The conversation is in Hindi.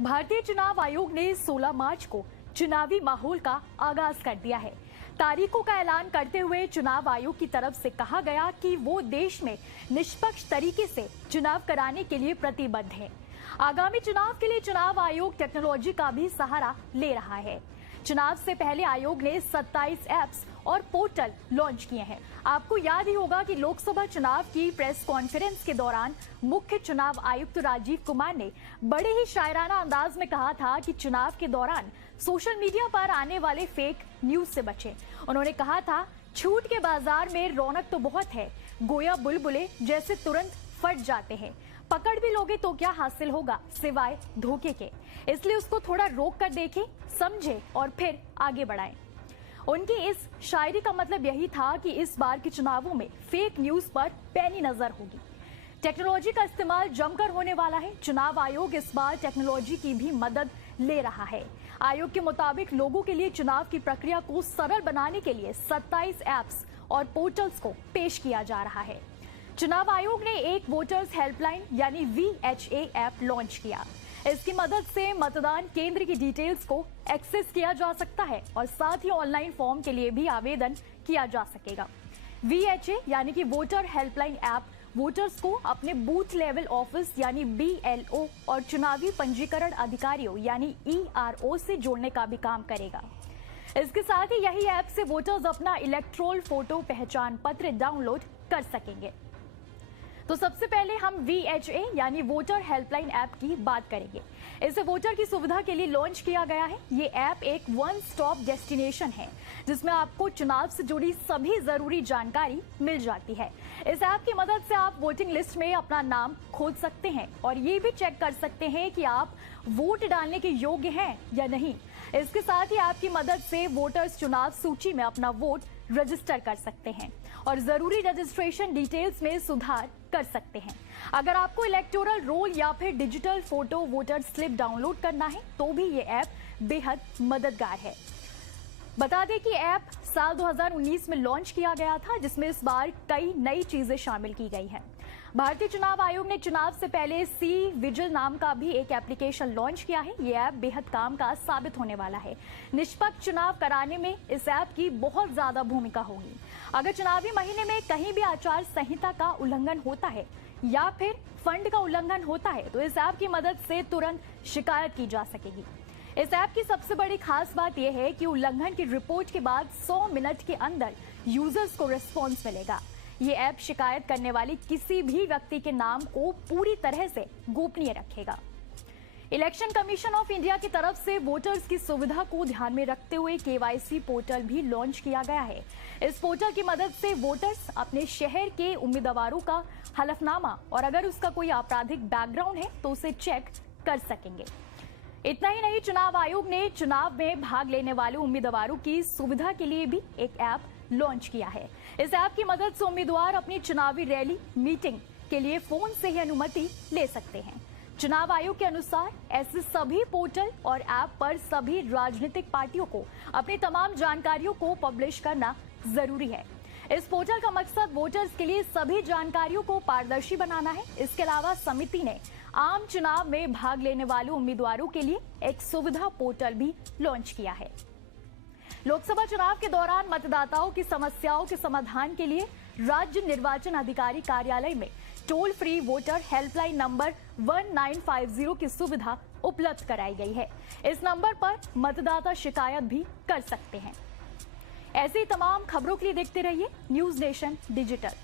भारतीय चुनाव आयोग ने 16 मार्च को चुनावी माहौल का आगाज कर दिया है। तारीखों का ऐलान करते हुए चुनाव आयोग की तरफ से कहा गया कि वो देश में निष्पक्ष तरीके से चुनाव कराने के लिए प्रतिबद्ध है। आगामी चुनाव के लिए चुनाव आयोग टेक्नोलॉजी का भी सहारा ले रहा है। चुनाव से पहले आयोग ने 27 ऐप्स और पोर्टल लॉन्च किए हैं। आपको याद ही होगा कि लोकसभा चुनाव की प्रेस कॉन्फ्रेंस के दौरान मुख्य चुनाव आयुक्त राजीव कुमार ने बड़े ही शायराना अंदाज में कहा था कि चुनाव के दौरान सोशल मीडिया पर आने वाले फेक न्यूज से बचें। उन्होंने कहा था, छूट के बाजार में रौनक तो बहुत है, गोया बुलबुले जैसे तुरंत फट जाते हैं। पकड़ भी लोगे तो क्या हासिल होगा सिवाय धोखे के, इसलिए उसको थोड़ा रोक कर देखें, समझे और फिर आगे बढ़ाएं। उनकी इस शायरी का मतलब यही था कि इस बार के चुनावों में फेक न्यूज पर पैनी नजर होगी। टेक्नोलॉजी का इस्तेमाल जमकर होने वाला है। चुनाव आयोग इस बार टेक्नोलॉजी की भी मदद ले रहा है। आयोग के मुताबिक लोगों के लिए चुनाव की प्रक्रिया को सरल बनाने के लिए 27 ऐप्स और पोर्टल्स को पेश किया जा रहा है। चुनाव आयोग ने एक वोटर्स हेल्पलाइन यानी VHA ऐप लॉन्च किया। इसकी मदद से मतदान केंद्र की डिटेल्स को एक्सेस किया जा सकता है और साथ ही ऑनलाइन फॉर्म के लिए भी आवेदन किया जा सकेगा। VHA यानी कि वोटर हेल्पलाइन ऐप वोटर्स को अपने बूथ लेवल ऑफिस यानी BLO और चुनावी पंजीकरण अधिकारियों यानी ERO से जोड़ने का भी काम करेगा। इसके साथ ही यही ऐप से वोटर्स अपना इलेक्ट्रोल फोटो पहचान पत्र डाउनलोड कर सकेंगे। तो सबसे पहले हम VHA यानी वोटर हेल्पलाइन ऐप की बात करेंगे। इसे वोटर की सुविधा के लिए लॉन्च किया गया है। ये ऐप एक वन स्टॉप डेस्टिनेशन है जिसमें आपको चुनाव से जुड़ी सभी जरूरी जानकारी मिल जाती है। इस ऐप की मदद से आप वोटिंग लिस्ट में अपना नाम खोज सकते हैं और ये भी चेक कर सकते हैं कि आप वोट डालने के योग्य हैं या नहीं। इसके साथ ही ऐप की मदद से वोटर्स चुनाव सूची में अपना वोट रजिस्टर कर सकते हैं और जरूरी रजिस्ट्रेशन डिटेल्स में सुधार कर सकते हैं। अगर आपको इलेक्टोरल रोल या फिर digital photo voter slip download करना है तो भी ये ऐप बेहद मददगार है। बता दें कि ऐप साल 2019 में लॉन्च किया गया था, जिसमें इस बार कई नई चीजें शामिल की गई हैं। भारतीय चुनाव आयोग ने चुनाव से पहले C-Vigil नाम का भी एक एप्लीकेशन लॉन्च किया है। ये ऐप बेहद काम का साबित होने वाला है। निष्पक्ष चुनाव कराने में इस ऐप की बहुत ज्यादा भूमिका होगी। अगर चुनावी महीने में कहीं भी आचार संहिता का उल्लंघन होता है या फिर फंड का उल्लंघन होता है तो इस ऐप की मदद से तुरंत शिकायत की जा सकेगी। इस ऐप की सबसे बड़ी खास बात यह है कि उल्लंघन की रिपोर्ट के बाद 100 मिनट के अंदर यूजर्स को रिस्पॉन्स मिलेगा। ये ऐप शिकायत करने वाली किसी भी व्यक्ति के नाम को पूरी तरह से गोपनीय रखेगा। इलेक्शन कमीशन ऑफ इंडिया की तरफ से वोटर्स की सुविधा को ध्यान में रखते हुए KYC पोर्टल भी लॉन्च किया गया है। इस पोर्टल की मदद से वोटर्स अपने शहर के उम्मीदवारों का हलफनामा और अगर उसका कोई आपराधिक बैकग्राउंड है तो उसे चेक कर सकेंगे। इतना ही नहीं, चुनाव आयोग ने चुनाव में भाग लेने वाले उम्मीदवारों की सुविधा के लिए भी एक ऐप लॉन्च किया है। इस ऐप की मदद से उम्मीदवार अपनी चुनावी रैली मीटिंग के लिए फोन से ही अनुमति ले सकते हैं। चुनाव आयोग के अनुसार ऐसे सभी पोर्टल और ऐप पर सभी राजनीतिक पार्टियों को अपनी तमाम जानकारियों को पब्लिश करना जरूरी है। इस पोर्टल का मकसद वोटर्स के लिए सभी जानकारियों को पारदर्शी बनाना है। इसके अलावा समिति ने आम चुनाव में भाग लेने वाले उम्मीदवारों के लिए एक सुविधा पोर्टल भी लॉन्च किया है। लोकसभा चुनाव के दौरान मतदाताओं की समस्याओं के समाधान के लिए राज्य निर्वाचन अधिकारी कार्यालय में toll free voter helpline number 1950 की सुविधा उपलब्ध कराई गई है। इस नंबर पर मतदाता शिकायत भी कर सकते हैं। ऐसी तमाम खबरों के लिए देखते रहिए न्यूज़ नेशन डिजिटल।